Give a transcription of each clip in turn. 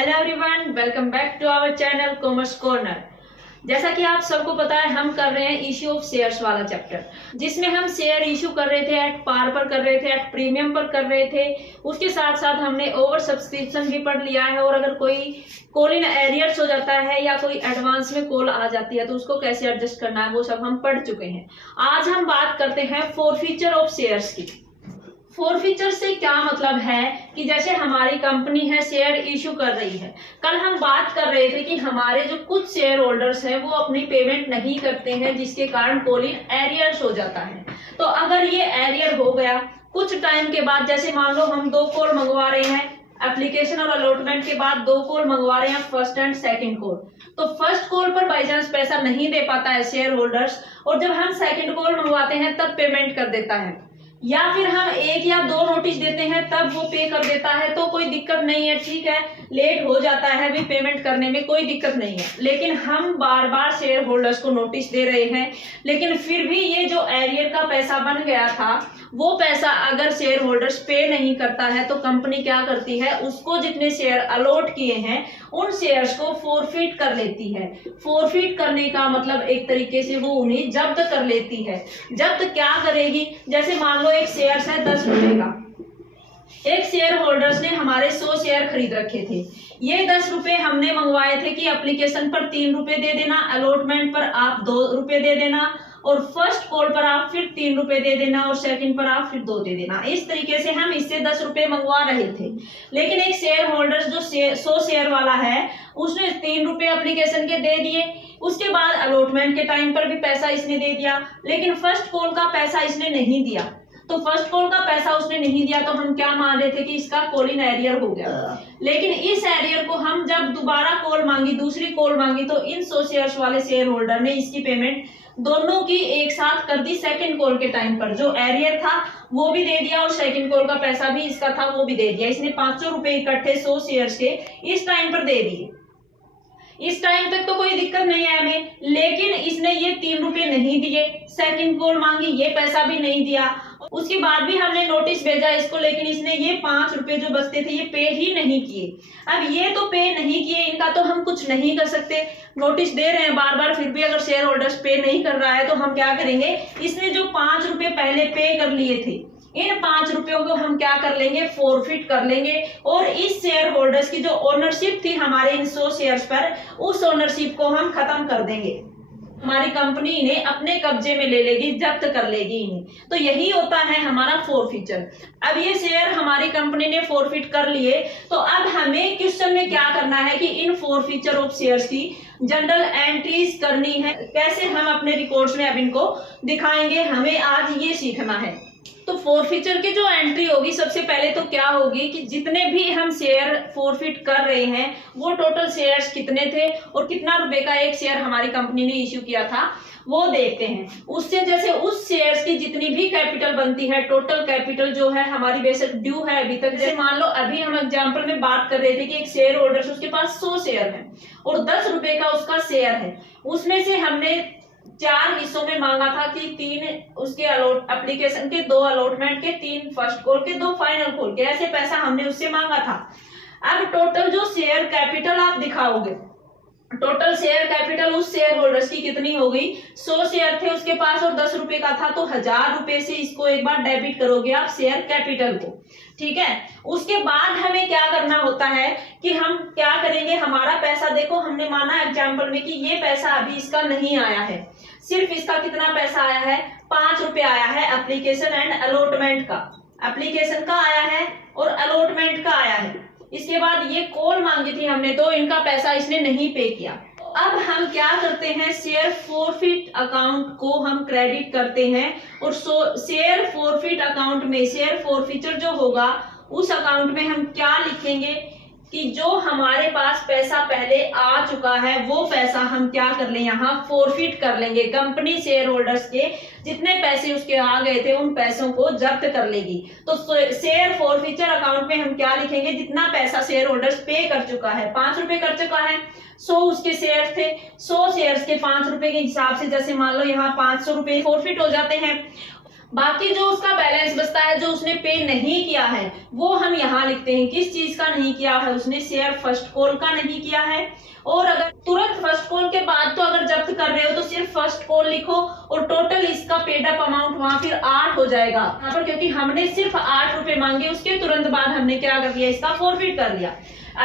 Hello everyone, welcome back to our channel commerce corner. जैसा कि आप सबको पता है, हम कर रहे हैं इश्यू ऑफ शेयर्स वाला चैप्टर, जिसमें हम शेयर इश्यू कर रहे थे, एट पार पर कर रहे थे, एट प्रीमियम पर कर रहे थे। उसके साथ साथ हमने ओवर सब्सक्रिप्शन भी पढ़ लिया है, और अगर कोई कॉल इन एरियर्स हो जाता है या कोई एडवांस में कॉल आ जाती है तो उसको कैसे एडजस्ट करना है वो सब हम पढ़ चुके हैं। आज हम बात करते हैं फोरफीचर ऑफ शेयर्स की। फोरफीचर से क्या मतलब है कि जैसे हमारी कंपनी है, शेयर इशू कर रही है। कल हम बात कर रहे थे कि हमारे जो कुछ शेयर होल्डर्स हैं वो अपनी पेमेंट नहीं करते हैं, जिसके कारण कॉल इन एरियर्स हो जाता है। तो अगर ये एरियर हो गया कुछ टाइम के बाद, जैसे मान लो हम 2 कॉल मंगवा रहे हैं, एप्लीकेशन और अलॉटमेंट के बाद 2 कॉल मंगवा रहे हैं, फर्स्ट एंड सेकंड कॉल। तो फर्स्ट कॉल पर बाई चांस पैसा नहीं दे पाता है शेयर होल्डर्स, और जब हम सेकंड कॉल मंगवाते हैं तब पेमेंट कर देता है, या फिर हम 1 या 2 नोटिस देते हैं तब वो पे कर देता है। तो कोई दिक्कत नहीं है, ठीक है, लेट हो जाता है भी पेमेंट करने में, कोई दिक्कत नहीं है। लेकिन हम बार बार शेयर होल्डर्स को नोटिस दे रहे हैं, लेकिन फिर भी ये जो एरियर का पैसा बन गया था वो पैसा अगर शेयर होल्डर्स पे नहीं करता है तो कंपनी क्या करती है, उसको जितने शेयर अलॉट किए हैं उन शेयर्स को फोरफिट कर लेती है। फोरफिट करने का मतलब एक तरीके से वो उन्हें जब्त कर लेती है। जब्त क्या करेगी, जैसे मान लो एक शेयर है 10 रुपए का, एक शेयर होल्डर्स ने हमारे 100 शेयर खरीद रखे थे। ये 10 रुपए हमने मंगवाए थे कि एप्लीकेशन पर 3 रुपए दे देना, अलॉटमेंट पर आप 2 रुपए दे देना, और फर्स्ट कॉल पर आप फिर 3 रुपए दे देना, और सेकंड पर आप फिर 2 दे देना। इस तरीके से हम इससे 10 रुपए मंगवा रहे थे। लेकिन एक शेयर होल्डर्स जो 100 शेयर वाला है उसने 3 रुपए एप्लीकेशन के दे दिए, उसके बाद अलॉटमेंट के टाइम पर भी पैसा इसने दे दिया, लेकिन फर्स्ट कॉल का पैसा इसने नहीं दिया। तो फर्स्ट कॉल का पैसा उसने नहीं दिया तो हम क्या मान रहे थे कि इसका कॉल इन एरियर हो गया। लेकिन इस एरियर को हम जब दोबारा कॉल मांगी, दूसरी कॉल मांगी, तो इन 100 शेयर्स वाले शेयर होल्डर ने इसकी पेमेंट दोनों की एक साथ कर दी। सेकंड कॉल के टाइम पर जो एरियर था वो भी दे दिया, और सेकंड कॉल का पैसा भी इसका था वो भी दे दिया। इसने 500 रुपए इकट्ठे 100 शेयर्स के इस टाइम पर दे दिए। इस टाइम तक तो कोई दिक्कत नहीं है हमें, लेकिन इसने ये 3 रुपए नहीं दिए, सेकंड कॉल मांगी, ये पैसा भी नहीं दिया। उसके बाद भी हमने नोटिस भेजा इसको, लेकिन इसने ये 5 रुपए जो बचते थे ये पे ही नहीं किए। अब ये तो पे नहीं किए, इनका तो हम कुछ नहीं कर सकते। नोटिस दे रहे हैं बार बार, फिर भी अगर शेयर होल्डर्स पे नहीं कर रहा है तो हम क्या करेंगे, इसने जो 5 रुपए पहले पे कर लिए थे, इन 5 रुपयों को हम क्या कर लेंगे, फोरफिट कर लेंगे, और इस शेयर होल्डर्स की जो ओनरशिप थी हमारे इन 100 शेयर्स पर, उस ओनरशिप को हम खत्म कर देंगे। हमारी कंपनी इन्हें अपने कब्जे में ले लेगी, जब्त कर लेगी इन्हें। तो यही होता है हमारा फोरफीचर। अब ये शेयर हमारी कंपनी ने फोरफिट कर लिए, तो अब हमें क्वेश्चन में क्या करना है कि इन फोरफीचर ऑफ शेयर्स की जनरल एंट्रीज करनी है। कैसे हम अपने रिकॉर्ड्स में अब इनको दिखाएंगे, हमें आज ये सीखना है। तो फोरफीचर की जो एंट्री होगी, सबसे पहले तो क्या होगी कि जितने भी हम शेयर फोरफिट कर रहे हैं वो टोटल शेयर्स कितने थे और कितना रुपए का एक शेयर हमारी कंपनी ने इश्यू किया था वो देखते हैं। उससे जैसे उस शेयर्स की जितनी भी कैपिटल बनती है, टोटल कैपिटल जो है हमारी बेसिक ड्यू है अभी तक। जैसे मान लो अभी हम एग्जांपल में बात कर रहे थे कि एक शेयर होल्डर उसके पास 100 शेयर है और 10 रुपए का उसका शेयर है, उसमें से हमने 4 हिस्सों में मांगा था कि 3 उसके एप्लीकेशन के, 2 अलॉटमेंट के, 3 फर्स्ट कॉल के, 2 फाइनल कॉल के, ऐसे पैसा हमने उससे मांगा था। अब टोटल जो शेयर कैपिटल आप दिखाओगे, टोटल शेयर कैपिटल उस शेयर होल्डर्स की कितनी हो गई, 100 शेयर थे उसके पास और 10 रुपए का था, तो 1000 रुपए से इसको एक बार डेबिट करोगे आप शेयर कैपिटल को, ठीक है। उसके बाद हमें क्या करना होता है कि हम क्या करेंगे, हमारा पैसा देखो, हमने माना एग्जाम्पल में कि ये पैसा अभी इसका नहीं आया है, सिर्फ इसका कितना पैसा आया है, 5 रुपए आया है एप्लीकेशन एंड अलॉटमेंट का, एप्लीकेशन का आया है और अलॉटमेंट का आया है। इसके बाद ये कॉल मांगी थी हमने, तो इनका पैसा इसने नहीं पे किया। अब हम क्या करते हैं, शेयर फोरफिट अकाउंट को हम क्रेडिट करते हैं, और शेयर फोरफिट अकाउंट में शेयर फोरफीचर जो होगा उस अकाउंट में हम क्या लिखेंगे कि जो हमारे पास पैसा पहले आ चुका है वो पैसा हम क्या कर लें, यहाँ फोरफिट कर लेंगे। कंपनी शेयर होल्डर्स के जितने पैसे उसके आ गए थे उन पैसों को जब्त कर लेगी। तो शेयर फोरफीचर अकाउंट में हम क्या लिखेंगे, जितना पैसा शेयर होल्डर्स पे कर चुका है, 5 रुपए कर चुका है, 100 उसके शेयर थे, 100 शेयर्स के 5 रुपए के हिसाब से जैसे मान लो यहाँ 500 रुपए फोरफिट हो जाते हैं। बाकी जो उसका बैलेंस बचता है, जो उसने पे नहीं किया है, वो हम यहाँ लिखते हैं। किस चीज का नहीं किया है? उसने शेयर फर्स्ट कॉल का नहीं किया है। और अगर तुरंत फर्स्ट कॉल के बाद तो अगर जब्त कर रहे हो तो सिर्फ फर्स्ट कॉल लिखो और टोटल इसका पेड अप अमाउंट वहां फिर 8 हो जाएगा यहाँ पर, क्योंकि हमने सिर्फ 8 रुपए मांगे, उसके तुरंत बाद हमने क्या कर दिया, इसका फॉरफिट कर लिया।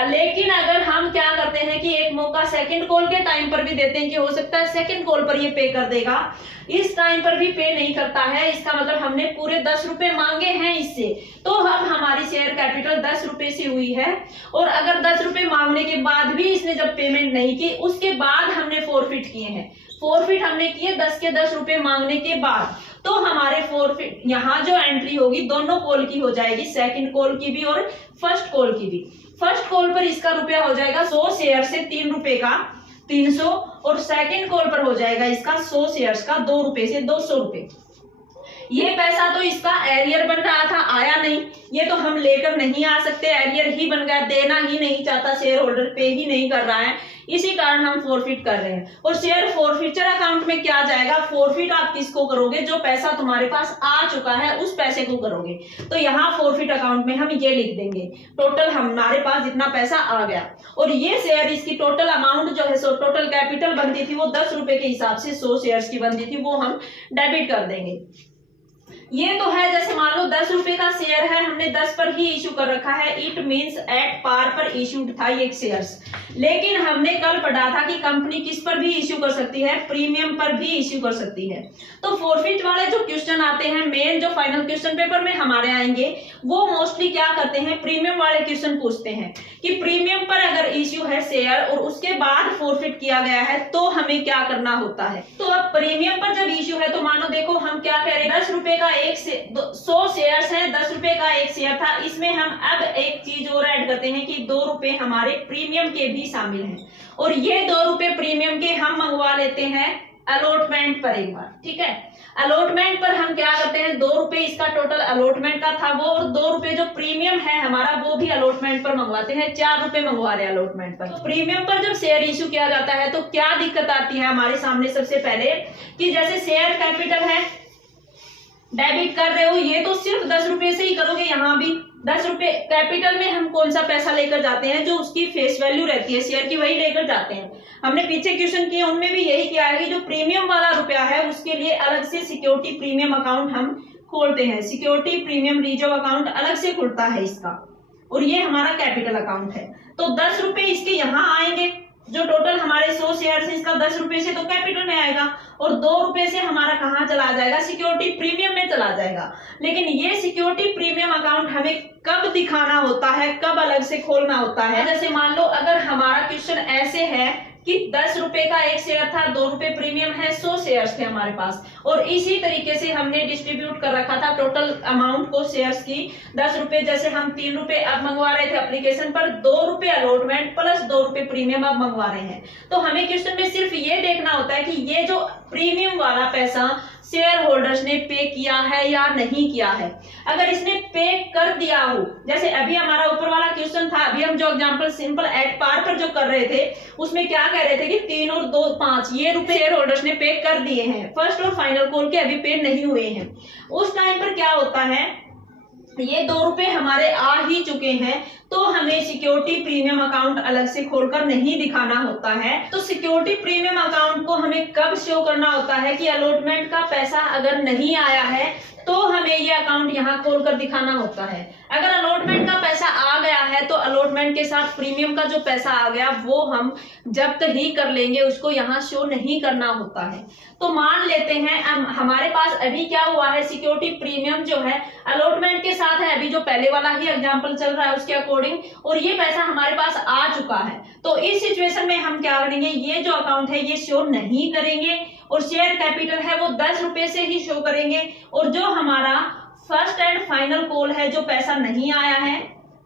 लेकिन अगर हम क्या करते हैं कि एक मौका सेकंड कॉल के टाइम पर भी देते हैं कि हो सकता है सेकंड कॉल पर ये पे कर देगा, इस टाइम पर भी पे नहीं करता है, इसका मतलब हमने पूरे 10 रुपए मांगे हैं इससे, तो अब हमारी शेयर कैपिटल 10 रुपए से हुई है। और अगर 10 रुपए मांगने के बाद भी इसने जब पेमेंट नहीं की, उसके बाद हमने फॉरफिट किए हैं, फॉरफिट हमने किए 10 के 10 रुपए मांगने के बाद, तो हमारे फॉरफिट यहाँ जो एंट्री होगी दोनों कॉल की हो जाएगी, सेकंड कॉल की भी और फर्स्ट कॉल की भी। फर्स्ट कॉल पर इसका रुपया हो जाएगा 100 शेयर से 3 रुपए का 300, और सेकंड कॉल पर हो जाएगा इसका 100 शेयर्स का 2 रुपए से 200 रुपए। ये पैसा तो इसका एरियर बन रहा था, आया नहीं, ये तो हम लेकर नहीं आ सकते, एरियर ही बन गया, देना ही नहीं चाहता शेयर होल्डर, पे ही नहीं कर रहा है, इसी कारण हम फॉरफिट कर रहे हैं। और शेयर फॉरफिचर अकाउंट में क्या जाएगा? फॉरफिट आप किसको करोगे? जो पैसा तुम्हारे पास आ चुका है उस पैसे को करोगे। तो यहाँ फॉरफिट अकाउंट में हम ये लिख देंगे, टोटल हमारे पास जितना पैसा आ गया, और ये शेयर इसकी टोटल अमाउंट जो है, सो टोटल कैपिटल बनती थी वो 10 रुपए के हिसाब से 100 शेयर्स की बनती थी, वो हम डेबिट कर देंगे। ये तो है, जैसे मान लो 10 रुपए का शेयर है, हमने 10 पर ही इश्यू कर रखा है, इट मींस एट पार पर इश्यूड था ये शेयर्स। लेकिन हमने कल पढ़ा था कि कंपनी किस पर भी इश्यू कर सकती है, प्रीमियम पर भी इश्यू कर सकती है। तो फॉरफिट वाले जो क्वेश्चन आते हैं, मेन जो फाइनल क्वेश्चन पेपर में हमारे आएंगे, वो मोस्टली क्या करते हैं, प्रीमियम वाले क्वेश्चन पूछते हैं कि प्रीमियम पर अगर इश्यू है शेयर और उसके बाद फॉरफिट किया गया है तो हमें क्या करना होता है। तो अब प्रीमियम पर जब इश्यू है तो मानो देखो हम क्या कह रहे हैं, 10 रुपए का 100 शेयर्स है, 10 रुपए का एक शेयर था, इसमें हम अब एक चीज और ऐड करते हैं कि 2 रुपए हमारे प्रीमियम के भी शामिल हैं, और ये 2 रुपए प्रीमियम के हम मंगवा लेते हैं अलॉटमेंट पर एक बार, ठीक है। अलॉटमेंट पर हम क्या करते हैं, 2 रुपए इसका टोटल अलॉटमेंट का था वो, और 2 रुपए जो प्रीमियम है हमारा वो भी अलॉटमेंट पर मंगवाते हैं, 4 रुपए मंगवा रहे हैं अलॉटमेंट पर। तो प्रीमियम पर जब शेयर इश्यू किया जाता है तो क्या दिक्कत आती है हमारे सामने, सबसे पहले कि जैसे शेयर कैपिटल है, डेबिट कर रहे हो, ये तो सिर्फ 10 रुपए से ही करोगे, यहाँ भी 10 रुपए कैपिटल में हम कौन सा पैसा लेकर जाते हैं, जो उसकी फेस वैल्यू रहती है शेयर की, वही लेकर जाते हैं। हमने पीछे क्वेश्चन किए उनमें भी यही किया है कि जो प्रीमियम वाला रुपया है उसके लिए अलग से सिक्योरिटी प्रीमियम अकाउंट हम खोलते हैं, सिक्योरिटी प्रीमियम रिजर्व अकाउंट अलग से खुलता है इसका, और ये हमारा कैपिटल अकाउंट है। तो 10 रुपए इसके यहाँ आएंगे, जो टोटल हमारे 100 शेयर है इसका 10 रुपए से तो कैपिटल में आएगा, और 2 रुपए से हमारा कहाँ चला जाएगा, सिक्योरिटी प्रीमियम में चला जाएगा। लेकिन ये सिक्योरिटी प्रीमियम अकाउंट हमें कब दिखाना होता है, कब अलग से खोलना होता है। जैसे मान लो अगर हमारा क्वेश्चन ऐसे है कि 10 रुपए का एक शेयर था, 2 रुपए प्रीमियम है, 100 शेयर्स थे हमारे पास, और इसी तरीके से हमने डिस्ट्रीब्यूट कर रखा था टोटल अमाउंट को शेयर्स की 10 रुपए, जैसे हम 3 रुपए अब मंगवा रहे थे एप्लीकेशन पर, 2 रुपए अलॉटमेंट प्लस 2 रुपए प्रीमियम अब मंगवा रहे हैं। तो हमें क्वेश्चन में सिर्फ ये देखना होता है कि ये जो प्रीमियम वाला पैसा शेयर होल्डर्स ने पे किया है या नहीं किया है। अगर इसने पे कर दिया हो, जैसे अभी हमारा ऊपर वाला क्वेश्चन था, अभी हम जो एग्जांपल सिंपल एट पार पर जो कर रहे थे उसमें क्या कह रहे थे कि 3 और 2 5 ये रुपए शेयर होल्डर्स ने पे कर दिए हैं, फर्स्ट और फाइनल कॉल के अभी पे नहीं हुए हैं। उस टाइम पर क्या होता है, ये 2 रुपए हमारे आ ही चुके हैं, तो हमें सिक्योरिटी प्रीमियम अकाउंट अलग से खोलकर नहीं दिखाना होता है। तो सिक्योरिटी प्रीमियम अकाउंट को हमें कब शो करना होता है कि अलॉटमेंट का पैसा अगर नहीं आया है तो हमें ये अकाउंट यहाँ खोलकर दिखाना होता है। अगर अलॉटमेंट का पैसा आ गया है तो अलॉटमेंट के साथ प्रीमियम का जो पैसा आ गया वो हम जब्त ही कर लेंगे, उसको यहाँ शो नहीं करना होता है। तो मान लेते हैं हमारे पास अभी क्या हुआ है, सिक्योरिटी प्रीमियम जो है अलॉटमेंट के साथ है, अभी जो पहले वाला ही एग्जांपल चल रहा है उसके अकॉर्डिंग, और ये पैसा हमारे पास आ चुका है। तो इस सिचुएशन में हम क्या करेंगे, ये जो अकाउंट है ये शो नहीं करेंगे, और शेयर कैपिटल है वो 10 रुपए से ही शो करेंगे, और जो हमारा फर्स्ट एंड फाइनल कॉल है जो पैसा नहीं आया है,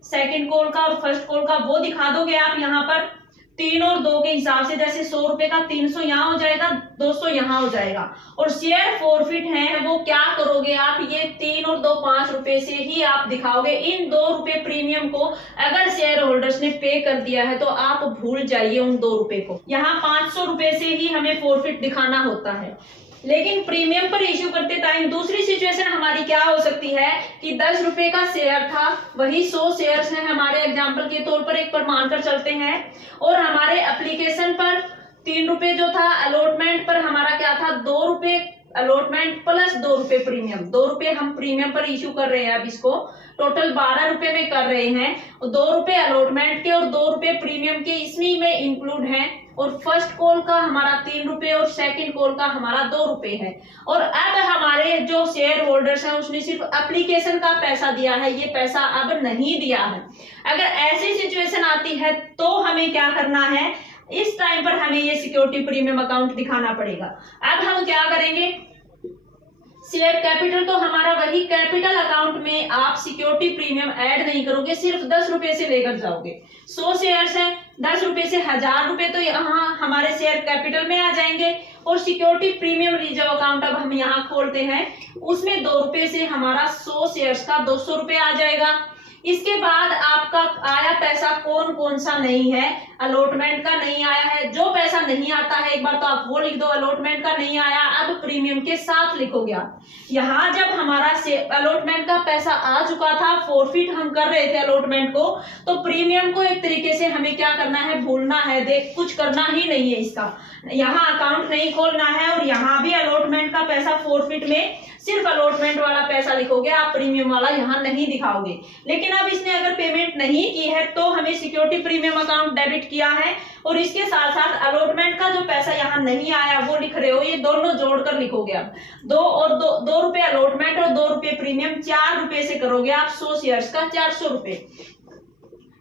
सेकंड कॉल का और फर्स्ट कॉल का, वो दिखा दोगे आप यहाँ पर 3 और 2 के हिसाब से। जैसे 100 रुपए का 300 यहाँ हो जाएगा, 200 यहाँ हो जाएगा। और शेयर फॉरफिट है वो क्या करोगे आप, ये 3 और 2 5 रुपए से ही आप दिखाओगे। इन 2 रुपए प्रीमियम को अगर शेयर होल्डर्स ने पे कर दिया है तो आप भूल जाइए उन 2 रुपए को। यहाँ 500 रुपए से ही हमें फॉरफिट दिखाना होता है। लेकिन प्रीमियम पर इश्यू करते टाइम दूसरी सिचुएशन हमारी क्या हो सकती है कि 10 रुपए का शेयर था, वही 100 शेयर्स हैं हमारे एग्जाम्पल के तौर पर एक पर मानकर चलते हैं, और हमारे एप्लीकेशन पर 3 रुपए जो था, अलॉटमेंट पर हमारा क्या था 2 रुपए अलॉटमेंट प्लस 2 रुपए प्रीमियम, 2 रुपए हम प्रीमियम पर इश्यू कर रहे हैं। अब इसको टोटल 12 रुपए में कर रहे हैं, 2 रुपए अलॉटमेंट के और 2 रुपए प्रीमियम के इसमें में इंक्लूड हैं, और फर्स्ट कॉल का हमारा 3 रुपए और सेकंड कॉल का हमारा 2 रुपए है। और अब हमारे जो शेयर होल्डर्स हैं उसने सिर्फ एप्लीकेशन का पैसा दिया है, ये पैसा अब नहीं दिया है। अगर ऐसी सिचुएशन आती है तो हमें क्या करना है, इस टाइम पर हमें ये सिक्योरिटी प्रीमियम अकाउंट दिखाना पड़ेगा। अब हम क्या करेंगे, शेयर कैपिटल तो हमारा वही कैपिटल अकाउंट में आप सिक्योरिटी प्रीमियम ऐड नहीं करोगे, सिर्फ 10 रुपए से लेकर जाओगे। 100 शेयर्स हैं, 10 रुपए से 1000 रुपए तो यहाँ हमारे शेयर कैपिटल में आ जाएंगे, और सिक्योरिटी प्रीमियम रिजर्व अकाउंट अब हम यहाँ खोलते हैं, उसमें 2 रुपए से हमारा 100 शेयर्स का 200 रुपए आ जाएगा। इसके बाद आपका आया पैसा कौन कौन सा नहीं है, अलॉटमेंट का नहीं आया है, जो पैसा नहीं आता है एक बार तो आप वो लिख दो, अलॉटमेंट का नहीं आया, अब प्रीमियम के साथ लिखोगे आप। यहाँ जब हमारा अलॉटमेंट का पैसा आ चुका था, फोरफिट हम कर रहे थे अलॉटमेंट को, तो प्रीमियम को एक तरीके से हमें क्या करना है, भूलना है, देख कुछ करना ही नहीं है इसका, यहाँ अकाउंट नहीं खोलना है, और यहाँ भी अलॉटमेंट का पैसा फोरफिट में सिर्फ अलॉटमेंट वाला पैसा लिखोगे, आप प्रीमियम वाला यहाँ नहीं दिखाओगे। लेकिन अब इसने अगर पेमेंट नहीं की है तो हमें सिक्योरिटी प्रीमियम अकाउंट डेबिट किया है, और इसके साथ साथ अलॉटमेंट का जो पैसा यहाँ नहीं आया वो लिख रहे हो, ये दोनों जोड़कर लिखोगे आप। 2 रुपए अलॉटमेंट और 2 रुपए प्रीमियम, 4 रुपए से करोगे आप 100 शेयर्स का 400 रुपए।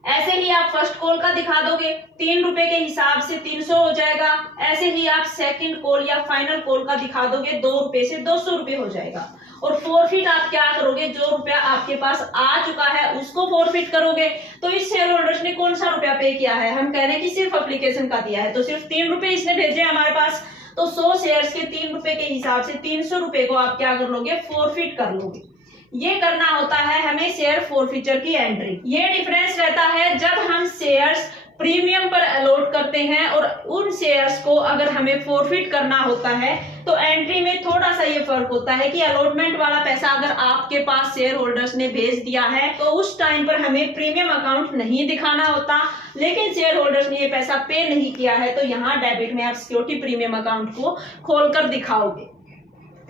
ऐसे ही आप फर्स्ट कॉल का दिखा दोगे, 3 रुपए के हिसाब से 300 हो जाएगा। ऐसे ही आप सेकंड कॉल या फाइनल कॉल का दिखा दोगे, 2 रुपए से 200 रुपए हो जाएगा। और फोरफिट आप क्या करोगे, जो रुपया आपके पास आ चुका है उसको फोरफिट करोगे। तो इस शेयर होल्डर्स ने कौन सा रुपया पे किया है, हम कह रहे हैं कि सिर्फ एप्लीकेशन का दिया है, तो सिर्फ 3 रुपए इसने भेजे हमारे पास, तो 100 शेयर्स के 3 रुपए के हिसाब से 300 रुपए को आप क्या कर लोगे, फोरफिट कर लोगे। ये करना होता है हमें शेयर फोरफिचर की एंट्री। ये डिफरेंस रहता है जब हम शेयर्स प्रीमियम पर अलॉट करते हैं और उन शेयर्स को अगर हमें फोरफिट करना होता है तो एंट्री में थोड़ा सा ये फर्क होता है कि अलॉटमेंट वाला पैसा अगर आपके पास शेयर होल्डर्स ने भेज दिया है तो उस टाइम पर हमें प्रीमियम अकाउंट नहीं दिखाना होता, लेकिन शेयर होल्डर्स ने ये पैसा पे नहीं किया है तो यहाँ डेबिट में आप सिक्योरिटी प्रीमियम अकाउंट को खोलकर दिखाओगे,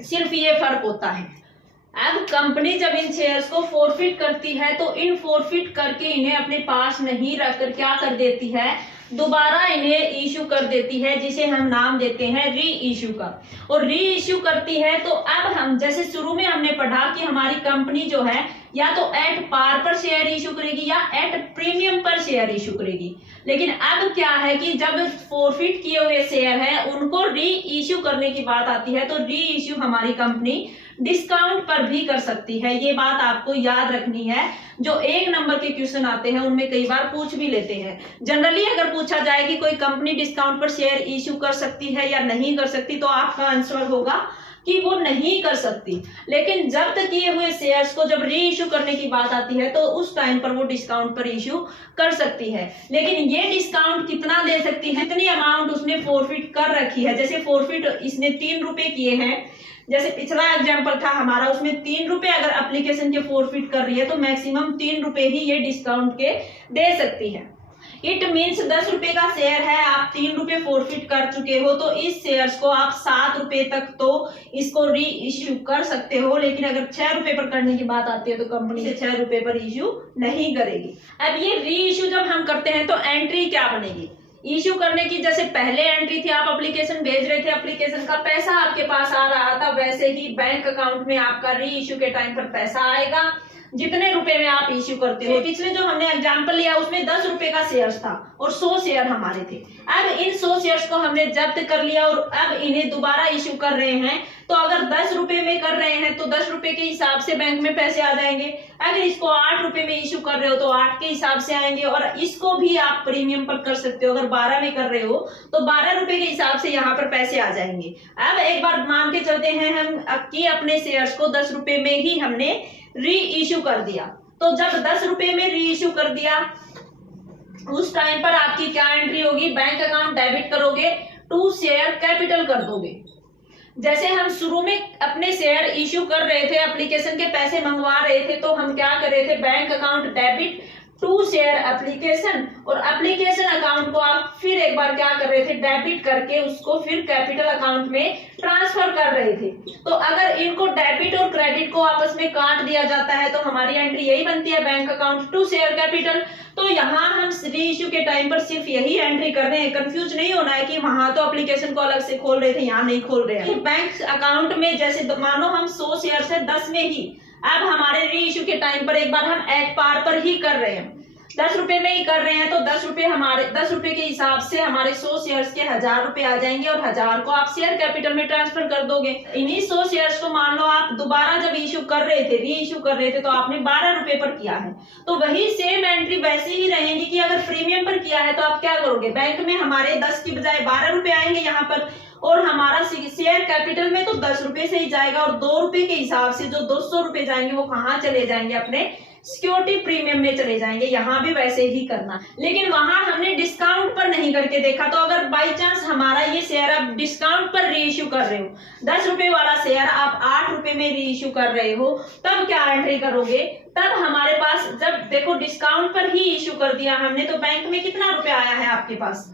सिर्फ ये फर्क होता है। अब कंपनी जब इन शेयर्स को फोरफिट करती है तो इन फोरफिट करके इन्हें अपने पास नहीं रखकर क्या कर देती है, दोबारा इन्हें इश्यू कर देती है, जिसे हम नाम देते हैं री इश्यू का। और री इश्यू करती है तो अब हम जैसे शुरू में हमने पढ़ा कि हमारी कंपनी जो है या तो एट पार पर शेयर इश्यू करेगी या एट प्रीमियम पर शेयर इश्यू करेगी। लेकिन अब क्या है कि जब फोरफिट किए हुए शेयर है उनको री इश्यू करने की बात आती है तो री इश्यू हमारी कंपनी डिस्काउंट पर भी कर सकती है। ये बात आपको याद रखनी है, जो 1 नंबर के क्वेश्चन आते हैं उनमें कई बार पूछ भी लेते हैं। जनरली अगर पूछा जाए कि कोई कंपनी डिस्काउंट पर शेयर इश्यू कर सकती है या नहीं कर सकती तो आपका आंसर होगा कि वो नहीं कर सकती। लेकिन जब्त किए हुए शेयर्स को जब री इश्यू करने की बात आती है तो उस टाइम पर वो डिस्काउंट पर इश्यू कर सकती है। लेकिन ये डिस्काउंट कितना दे सकती है, इतनी अमाउंट उसने फोरफिट कर रखी है। जैसे फोरफिट इसने 3 रुपए किए हैं, जैसे पिछला एग्जाम्पल था हमारा, उसमें 3 रुपए अगर एप्लीकेशन के फोरफिट कर रही है तो मैक्सिमम 3 रुपए ही ये डिस्काउंट के दे सकती है। इट मीन्स 10 रुपए का शेयर है, आप 3 रुपए फोरफिट कर चुके हो तो इस शेयर्स को आप 7 रुपए तक तो इसको री इश्यू कर सकते हो। लेकिन अगर 6 रुपए पर करने की बात आती है तो कंपनी से 6 रुपए पर इश्यू नहीं करेगी। अब ये री इश्यू जब हम करते हैं तो एंट्री क्या बनेगी, इश्यू करने की जैसे पहले एंट्री थी, आप एप्लीकेशन भेज रहे थे, एप्लीकेशन का पैसा आपके पास आ रहा था, वैसे ही बैंक अकाउंट में आपका री इश्यू के टाइम पर पैसा आएगा जितने रुपए में आप इश्यू करते हो। पिछले जो हमने एग्जांपल लिया उसमें 10 रुपए का शेयर्स था और 100 शेयर हमारे थे। अब इन 100 शेयर्स को हमने जब्त कर लिया और अब इन्हें दोबारा इश्यू कर रहे हैं, तो अगर 10 रुपए में कर रहे हैं तो 10 रुपए के हिसाब से बैंक में पैसे आ जाएंगे। अगर इसको 8 रुपए में इश्यू कर रहे हो तो 8 के हिसाब से आएंगे, और इसको भी आप प्रीमियम पर कर सकते हो। अगर 12 में कर रहे हो तो 12 रुपए के हिसाब से यहाँ पर पैसे आ जाएंगे। अब एक बार मान के चलते हैं हम कि अपने शेयर्स को 10 रुपए में ही हमने री इश्यू कर दिया, तो जब 10 रुपए में री इश्यू कर दिया उस टाइम पर आपकी क्या एंट्री होगी, बैंक अकाउंट डेबिट करोगे, टू शेयर कैपिटल कर दोगे। जैसे हम शुरू में अपने शेयर इश्यू कर रहे थे, एप्लीकेशन के पैसे मंगवा रहे थे, तो हम क्या कर रहे थे, bank account debit to share application, और एप्लीकेशन अकाउंट को आप फिर एक बार क्या कर रहे थे, डेबिट करके उसको फिर कैपिटल अकाउंट में ट्रांसफर कर रहे थे। तो अगर इनको डेबिट और क्रेडिट को आपस में काट दिया जाता है तो हमारी एंट्री यही बनती है, bank account to share capital. तो यहाँ हम री इश्यू के टाइम पर सिर्फ यही एंट्री कर रहे हैं, कंफ्यूज नहीं होना है कि वहां तो एप्लीकेशन को अलग से खोल रहे थे, यहाँ नहीं खोल रहे हैं। बैंक अकाउंट में जैसे मानो हम 100 शेयर है 10 में ही, अब हमारे री इश्यू के टाइम पर एक बार हम एट पार पर ही कर रहे हैं, 10 रुपए में ही कर रहे हैं, तो 10 रुपए हमारे 10 रुपए के हिसाब से हमारे 100 शेयर्स के 1000 रुपए आ जाएंगे, और 1000 को आप शेयर कैपिटल में ट्रांसफर कर दोगे। इन्हीं 100 शेयर्स को मान लो आप दोबारा जब इश्यू कर रहे थे, री इश्यू कर रहे थे, तो आपने 12 रुपए पर किया है, तो वही सेम एंट्री वैसे ही रहेंगी कि अगर प्रीमियम पर किया है तो आप क्या करोगे, बैंक में हमारे 10 की बजाय 12 रुपए आएंगे यहाँ पर, और हमारा शेयर कैपिटल में तो 10 रुपए से ही जाएगा, और 2 रुपए के हिसाब से जो 200 रुपए जाएंगे वो कहाँ चले जाएंगे, अपने सिक्योरिटी प्रीमियम में चले जाएंगे। यहाँ भी वैसे ही करना, लेकिन वहां हमने डिस्काउंट पर नहीं करके देखा। तो अगर बाई चांस हमारा ये शेयर आप डिस्काउंट पर री इश्यू कर रहे हो, 10 रुपए वाला शेयर आप 8 रुपए में री इश्यू कर रहे हो, तब क्या एंट्री करोगे, तब हमारे पास जब देखो डिस्काउंट पर ही इश्यू कर दिया हमने, तो बैंक में कितना रुपया आया है आपके पास,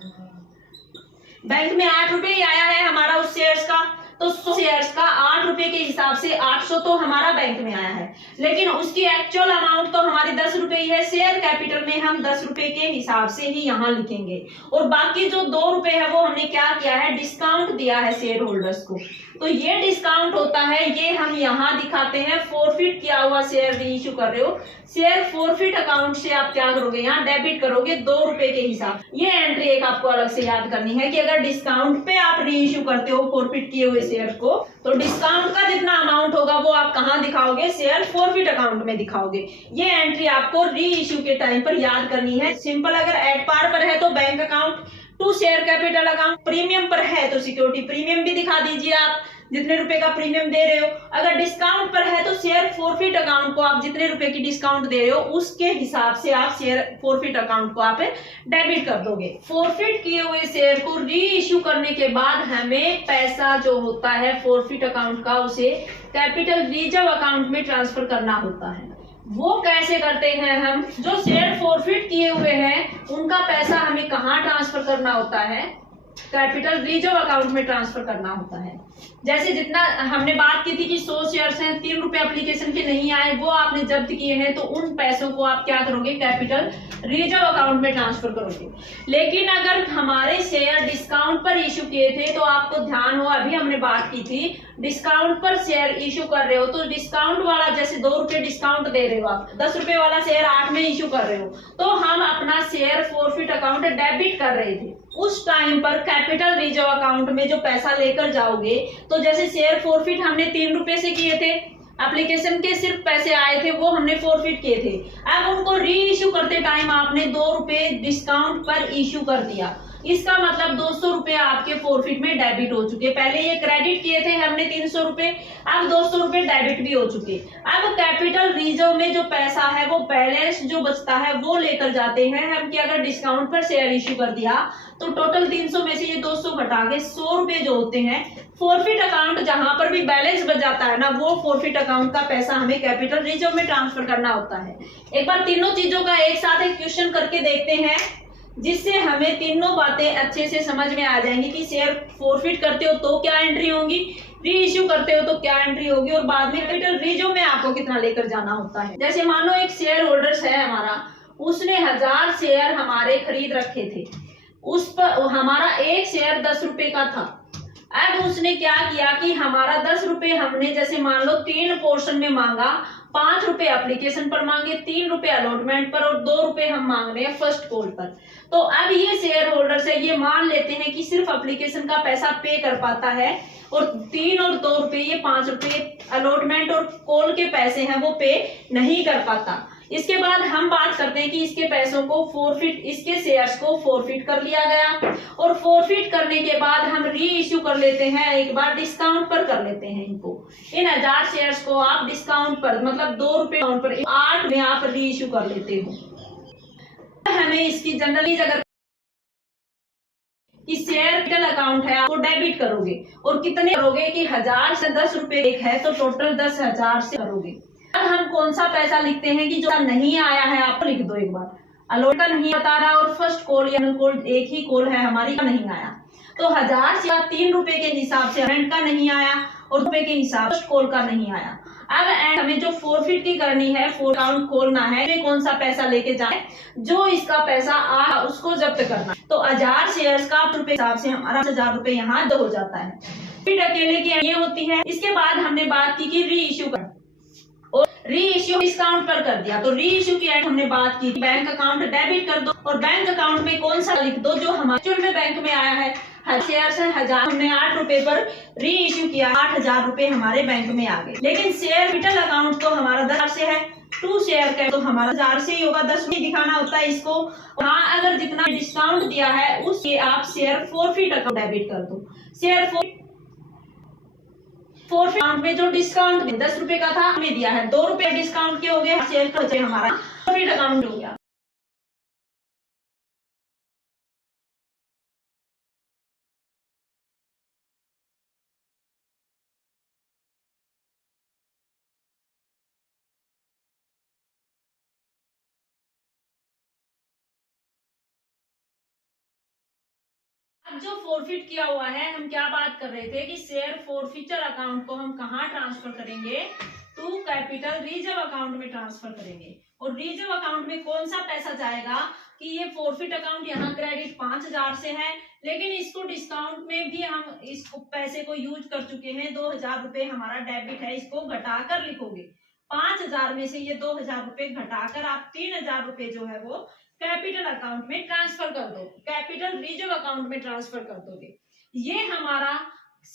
बैंक में 8 रुपए ही आया है हमारा उस शेयर्स का, तो 100 शेयर्स का 8 रुपए के हिसाब से 800 तो हमारा बैंक में आया है, लेकिन उसकी एक्चुअल अमाउंट तो हमारी 10 रुपए ही है। शेयर कैपिटल में हम 10 रुपए के हिसाब से ही यहाँ लिखेंगे, और बाकी जो 2 रुपए है वो हमने क्या किया है, डिस्काउंट दिया है शेयर होल्डर्स को। तो ये डिस्काउंट होता है, ये हम यहाँ दिखाते हैं, फोरफिट किया हुआ शेयर री इश्यू कर रहे हो, शेयर फोरफिट अकाउंट से आप क्या करोगे, यहाँ डेबिट करोगे 2 रुपए के हिसाब। ये एंट्री एक आपको अलग से याद करनी है कि अगर डिस्काउंट पे आप री इश्यू करते हो फोरफिट किए हुए शेयर को, तो डिस्काउंट का जितना अमाउंट होगा वो आप कहाँ दिखाओगे, शेयर फोरफिट अकाउंट में दिखाओगे। ये एंट्री आपको री इश्यू के टाइम पर याद करनी है। सिंपल, अगर एट पार पर है तो bank account to share capital account, premium पर है तो सिक्योरिटी प्रीमियम भी दिखा दीजिए आप जितने रुपए का प्रीमियम दे रहे हो। अगर डिस्काउंट पर है तो शेयर फोरफिट अकाउंट को आप जितने रुपए की डिस्काउंट दे रहे हो उसके हिसाब से आप शेयर फोरफिट अकाउंट को आप डेबिट कर दोगे। फोरफिट किए हुए शेयर को री इश्यू करने के बाद हमें पैसा जो होता है फोरफिट अकाउंट का, उसे कैपिटल रिजर्व अकाउंट में ट्रांसफर करना होता है। वो कैसे करते हैं हम, जो शेयर फोरफिट किए हुए हैं उनका पैसा हमें कहाँ ट्रांसफर करना होता है, कैपिटल रिजर्व अकाउंट में ट्रांसफर करना होता है। जैसे जितना हमने बात की थी कि 100 शेयर्स हैं, 3 रुपए एप्लीकेशन के नहीं आए, वो आपने जब्त किए हैं, तो उन पैसों को आप क्या करोगे, कैपिटल रिजर्व अकाउंट में ट्रांसफर करोगे। लेकिन अगर हमारे शेयर डिस्काउंट पर इश्यू किए थे, तो आपको ध्यान हो, अभी हमने बात की थी, डिस्काउंट पर शेयर इश्यू कर रहे हो तो डिस्काउंट वाला, जैसे 2 रुपए डिस्काउंट दे रहे हो आप, 10 रुपए वाला शेयर 8 में इश्यू कर रहे हो, तो हम अपना शेयर फोरफिट अकाउंट डेबिट कर रहे थे। उस टाइम पर कैपिटल रिजर्व अकाउंट में जो पैसा लेकर जाओगे, तो जैसे शेयर फोरफिट हमने 3 रुपए से किए थे, एप्लीकेशन के सिर्फ पैसे आए थे वो हमने फोरफिट किए थे, अब उनको री इश्यू करते टाइम आपने 2 रुपए डिस्काउंट पर इश्यू कर दिया, इसका मतलब 200 रुपए आपके फोरफिट में डेबिट हो चुके। पहले ये क्रेडिट किए थे हमने 300 रुपए, अब 200 रुपए डेबिट भी हो चुके। अब कैपिटल रिजर्व में जो पैसा है वो बैलेंस जो बचता है वो लेकर जाते हैं हम, कि अगर डिस्काउंट पर शेयर इश्यू कर दिया तो टोटल 300 में से ये 200 घटा के 100 रुपए जो होते हैं, फोरफिट अकाउंट जहां पर भी बैलेंस बच जाता है ना, वो फोरफिट अकाउंट का पैसा हमें कैपिटल रिजर्व में ट्रांसफर करना होता है। एक बार तीनों चीजों का एक साथ एक क्वेश्चन करके देखते हैं, जिससे हमें तीनों बातें अच्छे से समझ में आ जाएंगी कि शेयर फोरफिट करते हो तो क्या एंट्री होगी, री इश्यू करते हो तो क्या एंट्री होगी, और बाद में कैपिटल रिजर्व में आपको कितना लेकर जाना होता है। जैसे मानो एक शेयर होल्डर्स है हमारा, उसने 1000 शेयर हमारे खरीद रखे थे, उस पर हमारा एक शेयर 10 रुपए का था। अब उसने क्या किया कि हमारा 10 रुपए हमने जैसे मान लो 3 पोर्शन में मांगा, 5 रुपए एप्लीकेशन पर मांगे, 3 रुपए अलॉटमेंट पर, और 2 रुपए हम मांग रहे हैं फर्स्ट कॉल पर। तो अब ये शेयर होल्डर्स है, ये मान लेते हैं कि सिर्फ एप्लीकेशन का पैसा पे कर पाता है, और 3 और 2 रुपए, ये 5 रुपए अलॉटमेंट और कॉल के पैसे हैं वो पे नहीं कर पाता। इसके बाद हम बात करते हैं कि इसके पैसों को फोरफिट, इसके शेयर्स को फोरफिट कर लिया गया, और फोरफिट करने के बाद हम री इश्यू कर लेते हैं, एक बार डिस्काउंट पर कर लेते हैं इनको। इन 1000 शेयर्स को आप डिस्काउंट पर, मतलब 2 रुपए पर 8 में आप री इश्यू कर लेते हो। हमें इसकी जनरली अगर कि शेयर कैपिटल अकाउंट है आपको डेबिट करोगे, और कितने करोगे कि 1000 से 10 रुपए एक है तो टोटल 10,000 से करोगे। अब हम कौन सा पैसा लिखते हैं कि जो नहीं आया है आप लिख दो एक बार, अलॉट का नहीं बता रहा और फर्स्ट कॉल या कॉल एक ही कॉल है हमारी का नहीं आया, तो 1000 से 3 रुपए के हिसाब से रेंट का नहीं आया और रुपए के हिसाब से कॉल का नहीं आया। अब हमें जो फोरफिट की करनी है, फोर अकाउंट खोलना है, कौन सा पैसा लेके जाए, जो इसका पैसा आ उसको जब्त करना। तो 1000 शेयर्स का रुपए हिसाब से हमारा 1000 रुपए यहाँ हो जाता है। फिर अकेले की ये होती है। इसके बाद हमने बात की री इश्यू कर, और री इश्यू डिस्काउंट पर कर दिया, तो री इश्यू की हमने बात की बैंक अकाउंट डेबिट कर दो, और बैंक अकाउंट में कौन सा लिख दो जो हमारे में बैंक में आया है। शेयर से 1000 हमने 8 रुपए पर री इश्यू किया, 8000 रुपए हमारे बैंक में आ गए। लेकिन शेयर कैपिटल अकाउंट तो हमारा 10 से है, 2 शेयर का तो हमारा 1000 से ही होगा, 10 में दिखाना होता है इसको। हाँ, अगर जितना डिस्काउंट दिया है उसके आप शेयर फोरफिट अकाउंट डेबिट कर दो। शेयर फोरफिट अकाउंट में जो डिस्काउंट 10 रुपए का था हमें दिया है, 2 रुपए डिस्काउंट के हो गए, शेयर का हमारा फोरफिट अकाउंट हो गया। अब जो फोरफिट किया हुआ है, हम क्या बात कर रहे थे कि शेयर फोरफिचर अकाउंट को हम कहाँ ट्रांसफर करेंगे, टू कैपिटल रिजर्व अकाउंट में ट्रांसफर करेंगे। और रिजर्व अकाउंट में कौन सा पैसा जाएगा कि ये फोरफिट अकाउंट यहाँ क्रेडिट 5000 से है, लेकिन इसको डिस्काउंट में भी हम इसको पैसे को यूज कर चुके हैं, 2000 रुपए हमारा डेबिट है, इसको घटाकर लिखोगे। 5000 में से ये 2000 रुपए घटाकर आप 3000 रुपए जो है वो कैपिटल अकाउंट में ट्रांसफर कर दो, कैपिटल रिजर्व अकाउंट में ट्रांसफर कर दोगे। ये हमारा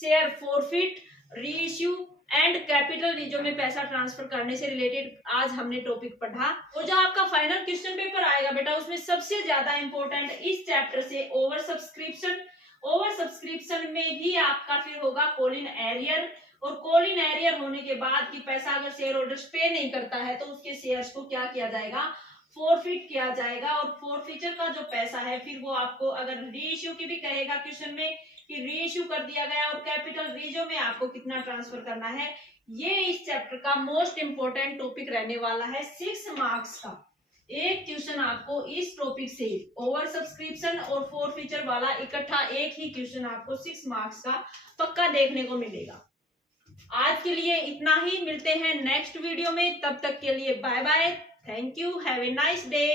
शेयर फोरफिट, री इश्यू एंड कैपिटल रिजर्व में पैसा ट्रांसफर करने से रिलेटेड आज हमने टॉपिक पढ़ा। और जो आपका फाइनल क्वेश्चन पेपर आएगा बेटा, उसमें सबसे ज्यादा इंपॉर्टेंट इस चैप्टर से ओवर सब्सक्रिप्शन में ही आपका फिर होगा कॉलिन एरियर, और कॉलिन एरियर होने के बाद कि पैसा अगर शेयर होल्डर्स पे नहीं करता है तो उसके शेयर्स को क्या किया जाएगा, फोरफिट किया जाएगा। और फोरफिचर का जो पैसा है फिर वो आपको अगर री इश्यू की भी कहेगा क्वेश्चन में कि री इश्यू कर दिया गया और कैपिटल रिजर्व में आपको कितना ट्रांसफर करना है, ये इस चैप्टर का मोस्ट इंपोर्टेंट टॉपिक रहने वाला है। 6 मार्क्स का एक क्वेश्चन आपको इस टॉपिक से ओवर सब्सक्रिप्शन और फोरफिचर वाला इकट्ठा एक ही क्वेश्चन आपको 6 मार्क्स का पक्का देखने को मिलेगा। आज के लिए इतना ही, मिलते हैं नेक्स्ट वीडियो में, तब तक के लिए bye bye, thank you, have a nice day.